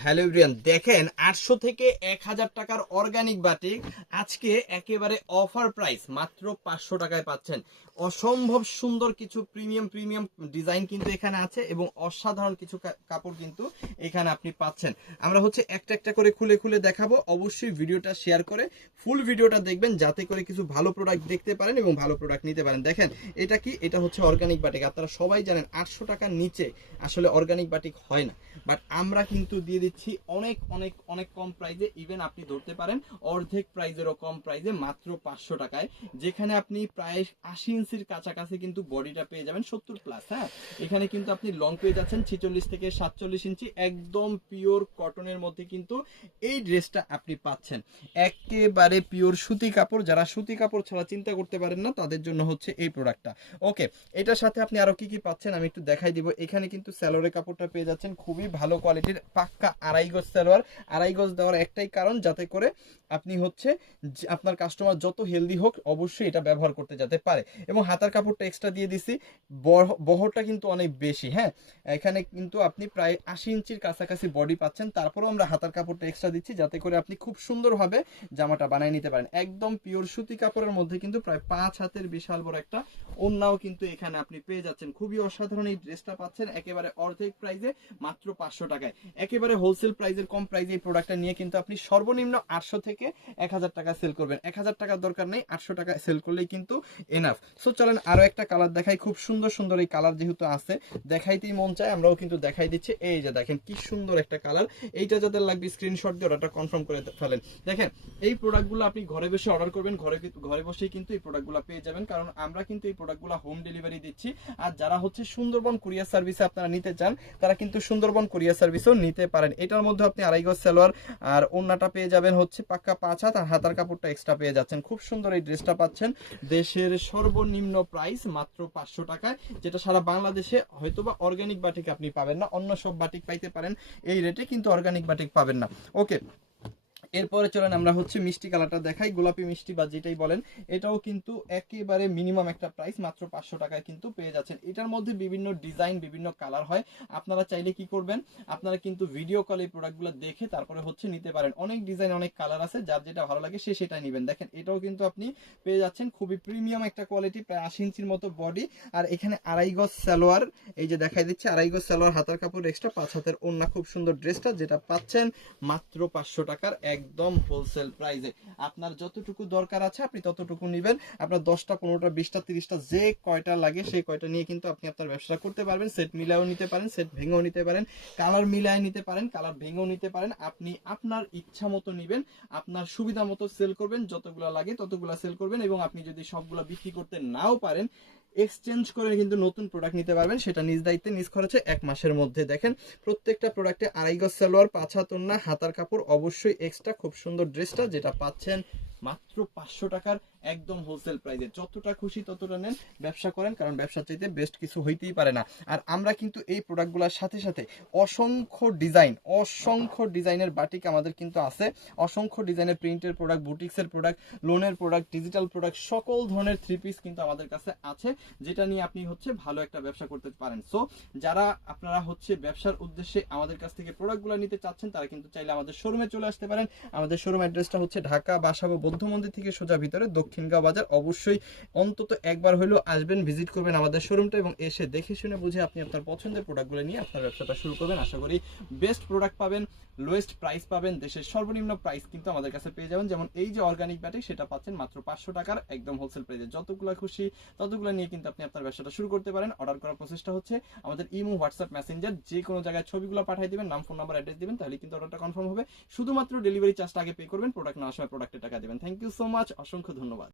Hello everyone, দেখেন 800 থেকে 1000 টাকার অর্গানিক বাটিক আজকে একেবারে অফার প্রাইস মাত্র 500 টাকায় পাচ্ছেন। অসম্ভব সুন্দর কিছু প্রিমিয়াম ডিজাইন কিন্তু এখানে আছে এবং অসাধারণ কিছু কাপড় কিন্তু এখানে আপনি পাচ্ছেন। আমরা একটা একটা করে খুলে খুলে দেখাবো। অবশ্যই ভিডিওটা শেয়ার করে ফুল ভিডিওটা দেখবেন যাতে করে কিছু ভালো প্রোডাক্ট দেখতে পারেন এবং ভালো প্রোডাক্ট নিতে পারেন। দেখেন এটা কি, এটা হচ্ছে অর্গানিক বাটিক। আপনারা সবাই জানেন 800 টাকার নিচে আসলে অর্গানিক বাটিক হয় না, বাট আমরা কিন্তু দিয়ে দিচ্ছি অনেক অনেক অনেক কম প্রাইসে। ইভেন আপনি ধরতে পারেন অর্ধেক প্রাইসেরও কম প্রাইসে মাত্র 500 টাকায়, যেখানে আপনি প্রায় 80 ইঞ্চির কাছাকাছি কিন্তু বডিটা পেয়ে যাবেন 70 প্লাস। হ্যাঁ, এখানে কিন্তু আপনি লং পেয়ে যাচ্ছেন 46 থেকে 47 ইঞ্চি, একদম পিওর কটনের মধ্যে কিন্তু এই ড্রেসটা আপনি পাচ্ছেন। একেবারে পিওর সুতি কাপড়, যারা সুতি কাপড় ছাড়া চিন্তা করতে পারেন না তাদের জন্য হচ্ছে এই প্রোডাক্টটা। ওকে, এটার সাথে আপনি আরো কি কি পাচ্ছেন আমি একটু দেখাই দিব। এখানে কিন্তু স্যালোয়ারের কাপড়টা পেয়ে যাচ্ছেন খুবই ভালো কোয়ালিটির, পাক্কা আড়াই গজ সালোয়ার। আড়াই গজ দেওয়ার একটাই কারণ, যাতে করে আপনি আপনার কাস্টমার যত হেলদি হোক অবশ্যই এটা ব্যবহার করতে যেতে পারে। এবং হাতার কাপড়টা এক্সট্রা দিয়ে দিছি, বহরটা কিন্তু অনেক বেশি। হ্যাঁ, এখানে কিন্তু আপনি প্রায় 80 ইঞ্চির কাছাকাছি বডি পাচ্ছেন, তারপরেও আমরা হাতার কাপড়টা এক্সট্রা দিচ্ছি যাতে করে আপনি খুব সুন্দরভাবে জামাটা বানিয়ে নিতে পারেন। একদম পিওর সুতি কাপড়ের মধ্যে কিন্তু প্রায় 5 হাতের বিশাল বড় একটা ওড়নাও কিন্তু এখানে আপনি পেয়ে যাচ্ছেন। খুবই অসাধারণ এই ড্রেসটা পাচ্ছেন একেবারে অর্ধেক প্রাইসে মাত্র 500 টাকায়। একেবারে হোলসেল প্রাইসের কম প্রাইসে এই প্রোডাক্টটা নিয়ে কিন্তু আপনি সর্বনিম্ন 800 থেকে 1000 টাকা সেল করবেন। 1000 টাকার দরকার নেই, 800 টাকা সেল করলেই কিন্তু এনাফ। সো চলেন আরো একটা কালার দেখাই। খুব সুন্দর সুন্দর এই কালার যেহেতু আছে দেখাইতেই মন চায়, আমরাও কিন্তু দেখাই দিচ্ছি। এই যে দেখেন কি সুন্দর একটা কালার, এইটা যাদের লাগবে স্ক্রিনশট দিয়ে অর্ডারটা কনফার্ম করে ফেলেন। দেখেন এই প্রোডাক্টগুলো আপনি ঘরে বসে অর্ডার করবেন, ঘরে বসেই কিন্তু এই প্রোডাক্টগুলো পেয়ে যাবেন, কারণ আমরা কিন্তু এই প্রোডাক্টগুলো হোম ডেলিভারি দিচ্ছি। আর যারা সুন্দরবন কুরিয়ার সার্ভিসে আপনারা নিতে চান তারা কিন্তু সুন্দরবন কুরিয়ার সার্ভিসও নিতে পারেন। এটার মধ্যে আপনি আড়াই গজ সালোয়ার আর ওড়নাটা পেয়ে যাবেন পাক্কা 5 হাত, আর হাতার কাপড়টা এক্সট্রা পেয়ে যাচ্ছেন। খুব সুন্দর এই ড্রেসটা পাচ্ছেন দেশের সর্বনিম্ন প্রাইস মাত্র 500 টাকায়, যেটা সারা বাংলাদেশে হয়তোবা অর্গানিক বাটিক আপনি পাবেন না। অন্য সব বাটিক পাইতে পারেন এই রেটে, কিন্তু অর্গানিক বাটিক পাবেন না। ওকে, এরপরে চলেন আমরা মিষ্টি কালারটা দেখাই, গোলাপি মিষ্টি বা যেটাই বলেন। এটাও কিন্তু একেবারে মিনিমাম একটা প্রাইস, মাত্র 500 টাকায় কিন্তু পেয়ে যাচ্ছেন। এটার মধ্যে বিভিন্ন ডিজাইন বিভিন্ন কালার হয়, আপনারা চাইলে কি করবেন, আপনারা কিন্তু ভিডিও কলে এই প্রোডাক্টগুলো দেখে তারপরে নিতে পারেন। অনেক ডিজাইন অনেক কালার আছে, যার যেটা ভালো লাগে সে সেটাই নেবেন। দেখেন এটাও কিন্তু আপনি পেয়ে যাচ্ছেন খুবই প্রিমিয়াম একটা কোয়ালিটি, প্রায় 80 ইঞ্চির মতো বডি, আর এখানে আড়াই গজ সালোয়ার। এই যে দেখাই দিচ্ছে আড়াই গজ সালোয়ার, হাতার কাপড় এক্সট্রা, 5 হাতের ওড়না। খুব সুন্দর ড্রেসটা যেটা পাচ্ছেন মাত্র 500 টাকার একদম হোলসেল প্রাইসে। আপনার যতটুকু দরকার আছে আপনি ততটুকু নেবেন। আপনার 10টা 15টা 20টা 30টা যে কয়টা লাগে সেই কয়টা নিয়ে কিন্তু আপনি আপনার ব্যবসা করতে পারবেন। সেট মিলাও নিতে পারেন, সেট ভেঙেও নিতে পারেন, কালার মিলায় নিতে পারেন, কালার ভেঙেও নিতে পারেন। আপনি আপনার ইচ্ছা মতো নেবেন, আপনার সুবিধা মতো সেল করবেন, যতগুলো লাগে ততগুলো সেল করবেন। এবং আপনি যদি সবগুলো বিক্রি করতে নাও পারেন, এক্সচেঞ্জ করে কিন্তু নতুন প্রোডাক্ট নিতে পারবেন, সেটা নিজ দায়িত্বে নিজ খরচে 1 মাসের মধ্যে। দেখেন প্রত্যেকটা প্রোডাক্টে আড়াই গজ সালোয়ার, 5 হাত ওড়না, হাতার কাপড় অবশ্যই এক্সট্রা। খুব সুন্দর ড্রেসটা যেটা পাচ্ছেন মাত্র 500 টাকার একদম হোলসেল প্রাইসে। যতটা খুশি ততটা নেন, ব্যবসা করেন, কারণ ব্যবসার চাইতে বেস্ট কিছু হইতেই পারে না। আর আমরা কিন্তু এই প্রোডাক্টগুলোর সাথে সাথে অসংখ্য ডিজাইনের বাটিক আমাদের কিন্তু আছে, অসংখ্য ডিজাইনের প্রিন্টের প্রোডাক্ট, বুটিক্সের প্রোডাক্ট, লোনের প্রোডাক্ট, ডিজিটাল প্রোডাক্ট, সকল ধরনের 3 পিস কিন্তু আমাদের কাছে আছে, যেটা নিয়ে আপনি ভালো একটা ব্যবসা করতে পারেন। সো যারা আপনারা ব্যবসার উদ্দেশ্যে আমাদের কাছ থেকে প্রোডাক্টগুলো নিতে চাচ্ছেন তারা কিন্তু চাইলে আমাদের শোরুমে চলে আসতে পারেন। আমাদের শোরুম অ্যাড্রেসটা ঢাকা বাসাবো বৌদ্ধ মন্দির থেকে সোজা ভিতরে দক্ষিণগাঁও বাজার। অবশ্যই অন্তত একবার হলেও আসবেন, ভিজিট করবেন আমাদের শোরুমটা, এবং এসে দেখে শুনে বুঝে আপনি আপনার পছন্দের প্রোডাক্টগুলো নিয়ে আপনার ব্যবসাটা শুরু করবেন। আশা করি বেস্ট প্রোডাক্ট পাবেন, লোয়েস্ট প্রাইস পাবেন, দেশের সর্বনিম্ন প্রাইস কিন্তু আমাদের কাছে পেয়ে যাবেন। যেমন এই যে অর্গানিক বাটিক, সেটা পাচ্ছেন মাত্র 500 টাকার একদম হোলসেল প্রাইসে। যতগুলো খুশি ততগুলো নিয়ে কিন্তু আপনি আপনার ব্যবসাটা শুরু করতে পারেন। অর্ডার করার প্রসেসটা আমাদের ইমো, হোয়াটসঅ্যাপ, মেসেঞ্জার, যে কোনো জায়গায় ছবিগুলো পাঠিয়ে দিবেন, নাম, ফোন নাম্বার, অ্যাড্রেস দিবেন, তাহলে কিন্তু অর্ডারটা কনফার্ম হবে। শুধুমাত্র ডেলিভারি চার্জটা আগে পে করবেন, প্রোডাক্ট নেওয়ার সময় প্রোডাক্টের টাকা দিবেন। থ্যাংক ইউ সো মাচ, অসংখ্য ধন্যবাদ।